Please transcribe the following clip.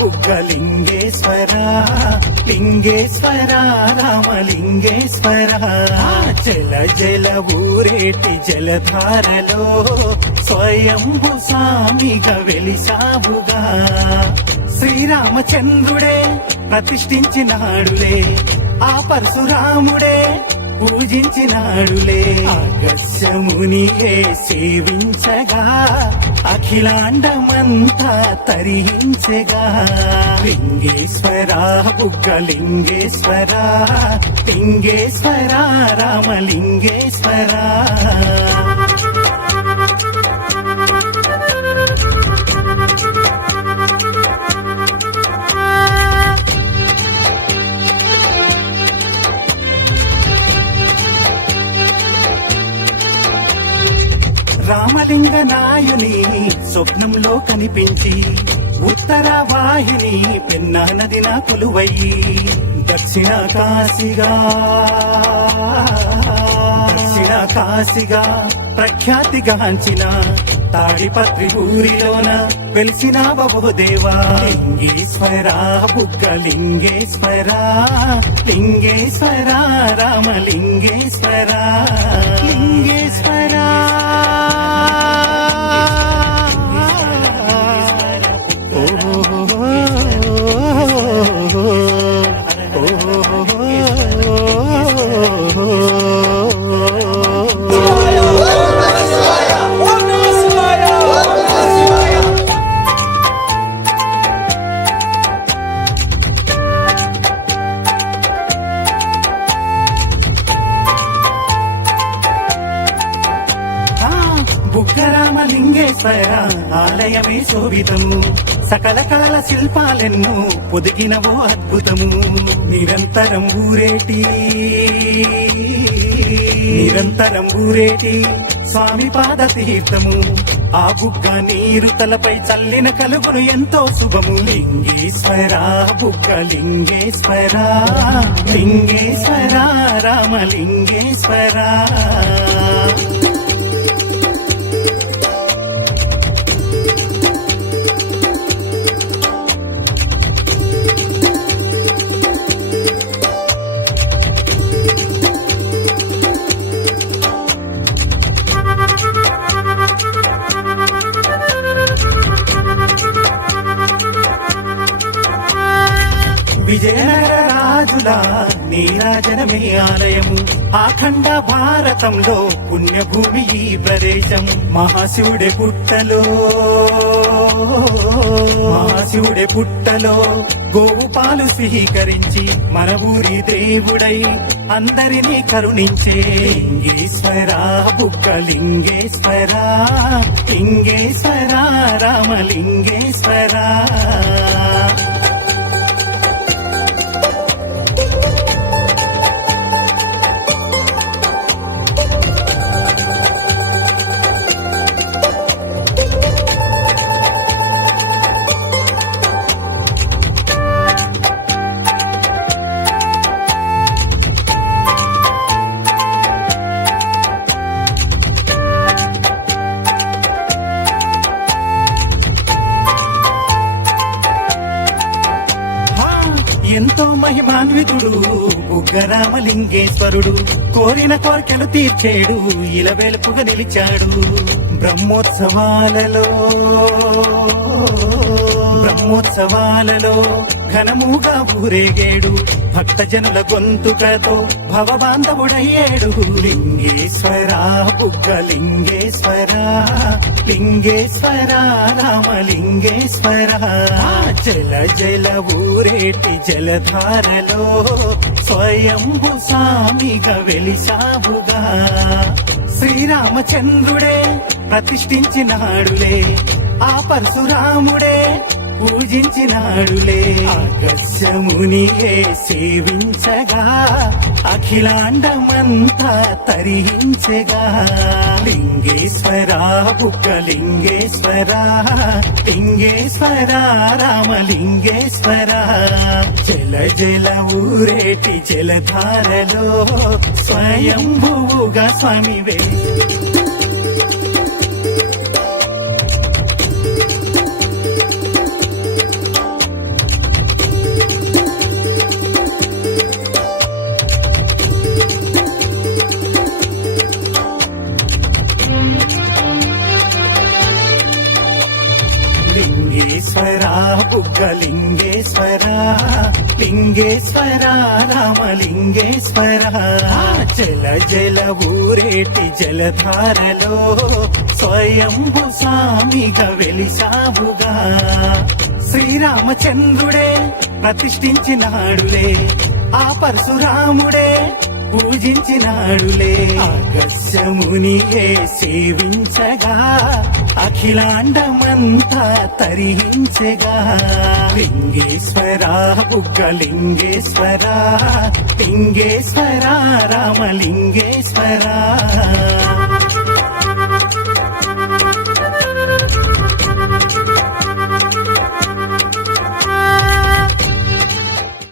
బుగ్గలింగేశ్వర లింగేశ్వర రామలింగేశ్వర జల జల ఊరేటి జలధారలో స్వయంభు స్వామిగా వెలిసావుగా శ్రీరామచంద్రుడే ప్రతిష్ఠించినాడులే ఆ పరశురాముడే పూజించినాడులే అగస్యమునియే సేవించగా అఖిలాండమంతా తరించెగా లింగేశ్వర బుగ్గలింగేశ్వర లింగేశ్వర రామలింగేశ్వర రామలింగ నాయుని స్వప్నంలో కనిపించి ఉత్తర వాహిని పెన్నా నదిన కొలువయ్యి దక్షిణ కాశీగా ప్రఖ్యాతిగాంచిన తాడిపత్రి ఊరిలోన వెలిసిన బహుదేవా లింగేశ్వర బుగ్గలింగేశ్వర లింగేశ్వర రామలింగేశ్వర లింగేశ్వర బుగ్గరామలింగేశ్వర ఆలయమే శోభితము సకల కళల శిల్పాలెన్నో పొదిగినవో అద్భుతము నిరంతరం ఊరేటి స్వామి పాద తీర్థము ఆ బుగ్గ నీరు తలపై చల్లిన కలుగును ఎంతో శుభము లింగేశ్వర బుగ్గలింగేశ్వర లింగేశ్వర రామలింగేశ్వర విజయనగర రాజుల నీరాజనమే ఆలయము అఖండ భారతంలో పుణ్యభూమి ఈ ప్రదేశం మహాశివుడే పుట్టలో గోవు పాలు స్వీకరించి మన ఊరి దేవుడై అందరినీ కరుణించే లింగేశ్వర బుగ్గలింగేశ్వర లింగేశ్వర రామలింగేశ్వర ఎంతో మహిమాన్వితుడు బుగ్గరామలింగేశ్వరుడు కోరిన కోర్కెలు తీర్చేడు ఇలవేలుపుగా నిలిచాడు బ్రహ్మోత్సవాలలో ఘనముగా ఊరేగేడు భక్తజనుల గొంతుకతో భవబాంధవుడయ్యేడు లింగేశ్వర బుగ్గలింగేశ్వర లింగేశ్వర రామలింగేశ్వర జల జల ఊరేటి జలధారలో స్వయంభు స్వామిగా వెలిసావుగా శ్రీరామచంద్రుడే ప్రతిష్ఠించినాడులే ఆ పరశురాముడే పూజించినాడులే అగస్యమునియే సేవించగా అఖిలాండమంతా తరించెగా లింగేశ్వర బుగ్గలింగేశ్వర లింగేశ్వర రామలింగేశ్వర జల జల ఊరేటి జలధారలో స్వయంభువుగా స్వామివే బుగ్గలింగేశ్వర లింగేశ్వర రామలింగేశ్వర జల జల ఊరేటి జలధారలో స్వయంభు స్వామిగా వెలిసావుగా శ్రీరామచంద్రుడే ప్రతిష్ఠించినాడులే ఆ పరశురాముడే పూజించినాడులే ఆగస్యమునియే సేవించగా అఖిలాండమంతా తరించగా లింగేశ్వర బుగ్గలింగేశ్వర లింగేశ్వర రామలింగేశ్వర